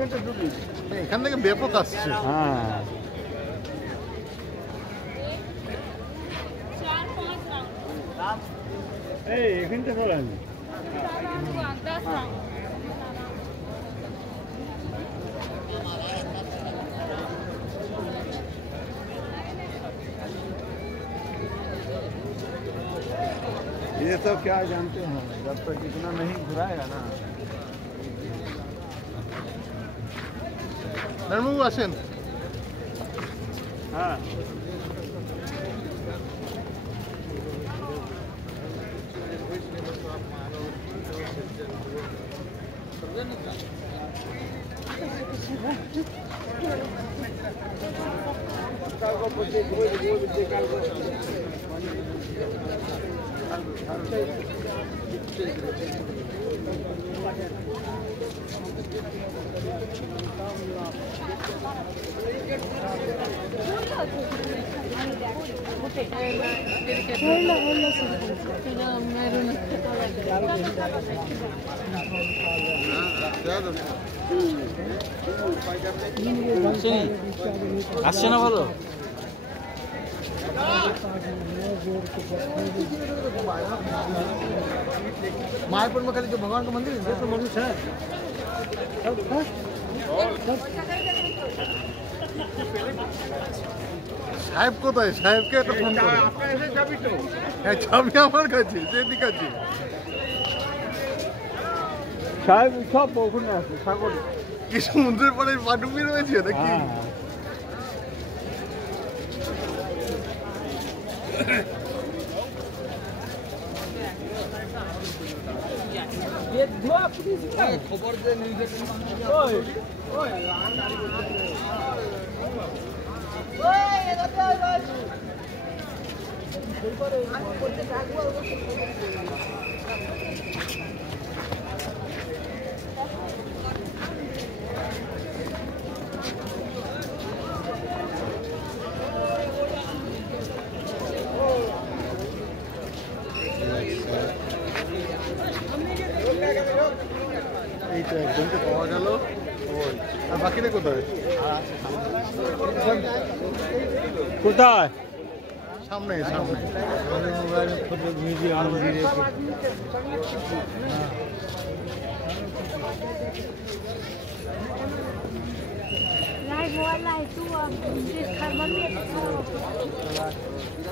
এখান থেকে ব্যাপক আসছে। হ্যাঁ এই এখানটা বলেন ये तो क्या जानते हैं जब तक इतना नहीं घुराएगा ना নারায়ণবাবু আসেন। हाँ আসছে না ভালো मायापुर में खाली जो भगवान का मंदिर है तो मंदिर है। সাহেব কোথায়? সাহেবকে একটা ফোন করো। হ্যাঁ চাবি আমার কাছে, যে ঠিক আছে। সাহেব সব ওখানে আছে সাগর কি সমুদ্রের পাড়ে পাটুপি রয়েছে নাকি? খবর দে এই তো একজনকে পাওয়া গেল। আর বাকিটা কোথায়? কোথায় সামনে সামনে।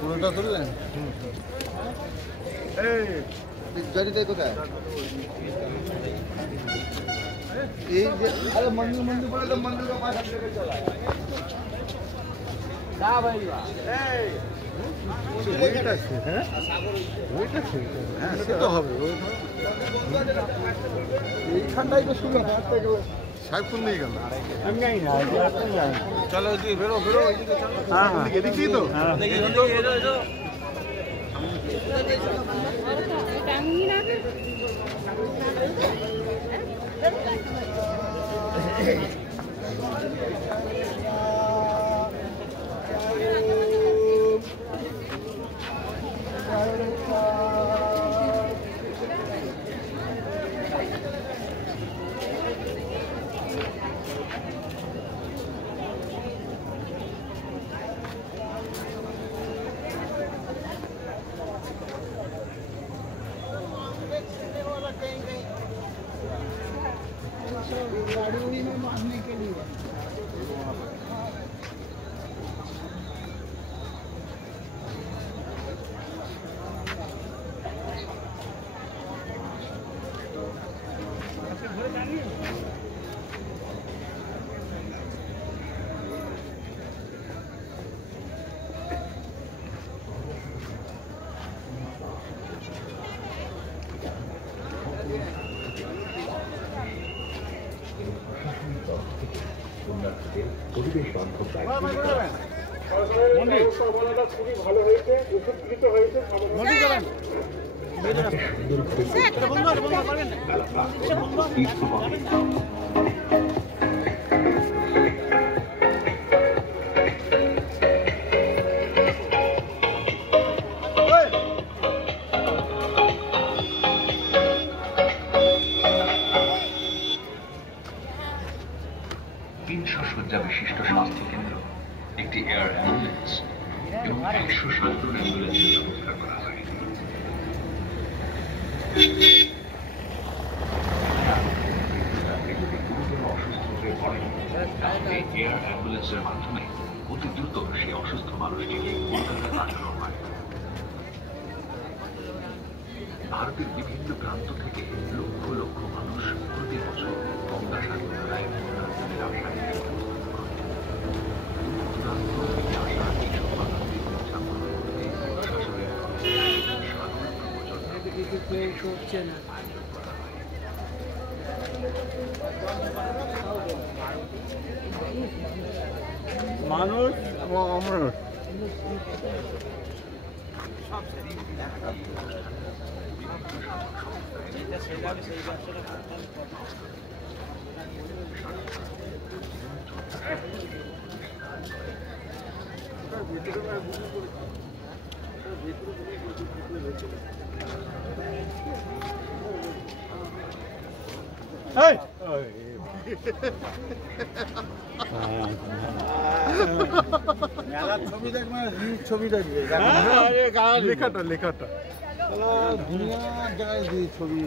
পুরোটা তুললেন? এই গাড়িটা কোথায়? এই যে আরে मंदिर मंदिर বলে তো मंदिर का पास लेके चला है না ভাই এই ওইটা আছে হ্যাঁ ওইটা আছে হ্যাঁ সেটা হবে এইখানটাই তো শুনে হাঁটতে গেলে সাহেব কোন দিকে গেল? আমি জানি না আপনি জানেন চলো এদিকে বেরো বেরো এইদিকে চলো। হ্যাঁ হ্যাঁ এদিকে দেখি তো गाड़ी में मारने के लिए পরিবেশ বান্ধব খুবই ভালো হয়েছে উপকৃত হয়েছে 107 জন অ্যাম্বুলেন্সের ব্যবস্থা করা হয়। গুরুতর অসুস্থ হয়ে পড়েন, তাহলে এয়ার অ্যাম্বুলেন্সের মাধ্যমে অতি দ্রুত সেই অসুস্থ মানুষটিকে কলকাতায় পাঠানো হয়। ভারতের বিভিন্ন প্রান্ত থেকে লক্ষ লক্ষ মানুষ প্রতি বছর গঙ্গাসাগর মেলায় রাজধানীর আশায় মানুষ এবং অমর মেলার ছবি দেখবে, ছবি দেখবে, লেখাটা লেখাটা দুনিয়ার জায়গায় দিয়ে ছবি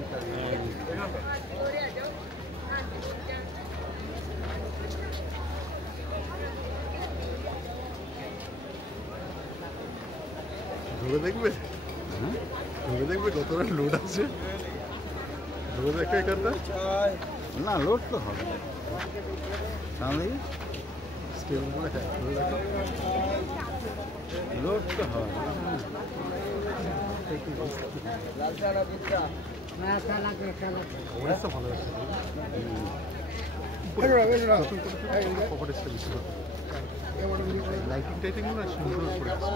ধরে দেখবে, ধরে দেখবে কতটা লোড আছে, ধরে দেখে এখানটা না, লোড তো হবে তাহলে স্টেবল করে ধরে দেখো, লোড তো হবে। অবস্থা ভালো আছে, কভারেজটা বেশি লাইটিং টাইটিং না সুন্দর করে আছে।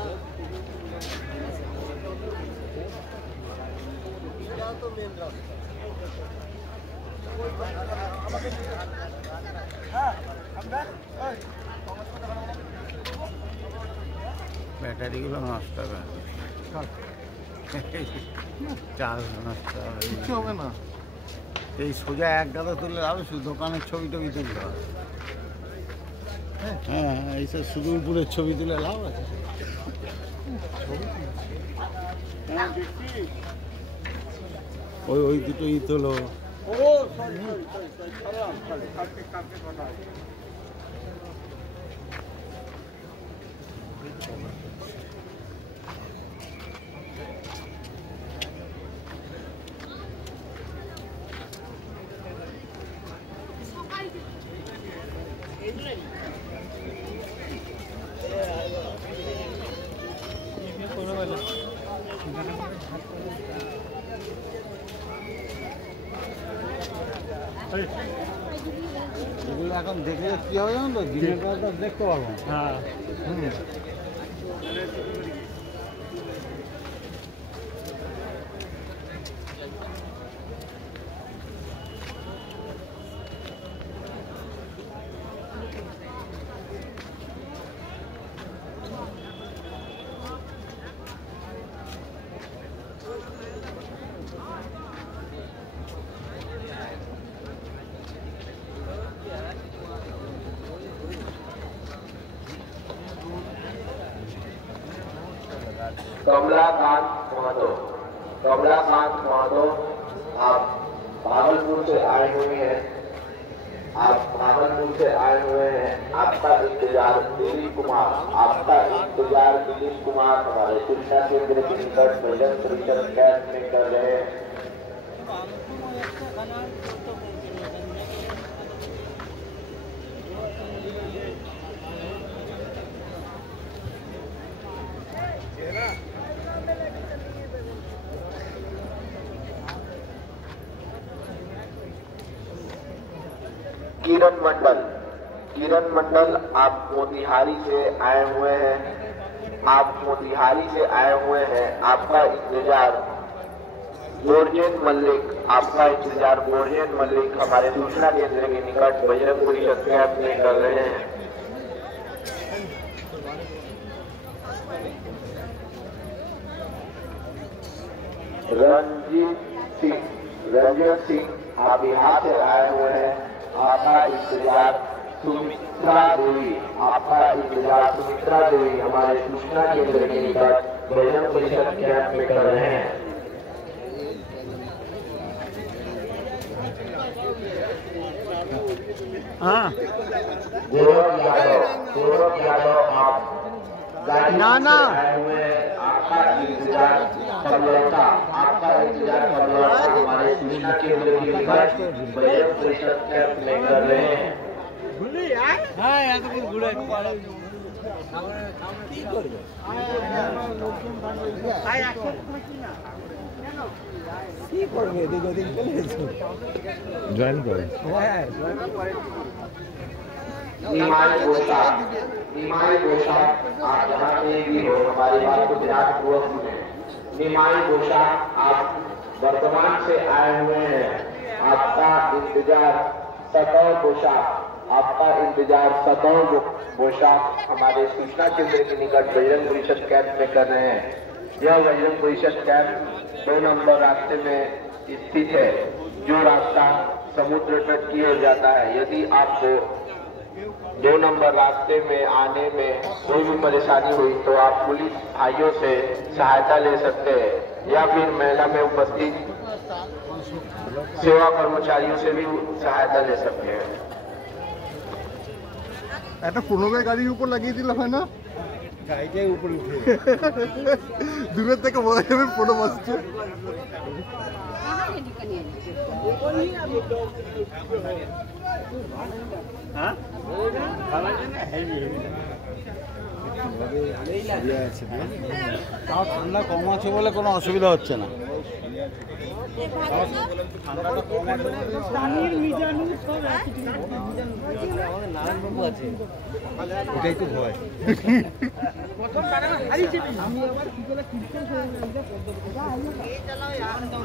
ব্যাটারিগুলো নষ্ট হবে, চার্জ নষ্ট হবে, কিচ্ছু হবে না। এই সোজা এক গাদা তুললে হবে, শুধু দোকানের ছবি টবি তুলতে হবে। হ্যাঁ, এইসব শুধু উপরের ছবি তুলে লাভ আছে। ওই দুটো ই তোলো। এগুলো এখন দেখলে কি হবে জানো তো, দিনের বেলাটা দেখতে পারবো। হ্যাঁ, कमलाकांत महतो, आप भागलपुर से आए हुए हैं, आप भागलपुर से आए हुए हैं। आपका इंतजार दिलीप कुमार, आपका इंतजार दिलीप कुमार हमारे सूचना केंद्र के निकट भजन परिचरण कैंप में कर रहे हैं। किरण मंडल, आप मोतिहारी से आए हुए हैं, आप मोतिहारी से आए हुए हैं। आपका इंतजार बोरजेन मल्लिक, आपका इंतजार बोरजेन मल्लिक हमारे सूचना केंद्र के निकट बजरंग परिषद कैंप में कर रहे हैं। रंजीत सिंह, आप बिहार से आए हुए हैं। आपका इंतजार सुमित्रा देवी, आपका इंतजार सुमित्रा देवी हमारे सूचना केंद्र के निकट बजरंग परिषद कैंप में कर रहे हैं। हाँ गौरव यादव आप ना ना आपका इंतजार कर लौटा हमारे सूचना केंद्र के निकट बजरंग परिषद कैंप में कर रहे हैं। हाँ यहाँ तो कुछ घुड़े জয়েন করে ईमानी पोशाक आप जहाँ पे भी हो हमारी बात को ध्यान पूर्वक सुने। ईमानी पोशाक आप वर्तमान से आए हुए हैं, आपका इंतजार सतह पोशाक हमारे सूचना केंद्र के निकट बजरंग परिषद कैंप में कर रहे हैं। यह बजरंग परिषद कैंप 2 नंबर रास्ते में स्थित है, जो रास्ता समुद्र तट की ओर जाता है। यदि आपको 2 नंबर रास्ते में आने में कोई भी परेशानी हुई तो आप पुलिस भाइयों से सहायता ले सकते हैं या फिर मेला में उपस्थित सेवा कर्मचारियों से भी सहायता ले सकते हैं। একটা প্রণবের গাড়ির উপর লাগিয়ে দিলে হয় না? গাড়িটাই উপরে উঠে দূরের থেকে বোঝা যাবে প্রণব আসছে। তাও ঠান্ডা কম আছে বলে কোনো অসুবিধা হচ্ছে না। ওটাই তো ভয়।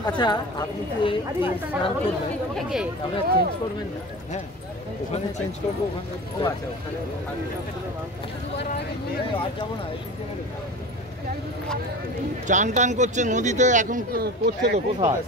আচ্ছা আপনি যে স্নান করবেন আপনারা চেঞ্জ করবেন না? হ্যাঁ ওখানে চেঞ্জ করবো ওখানে। ও আচ্ছা ওখানে চান টান করছে নদীতে এখন করছে তো কোথায়?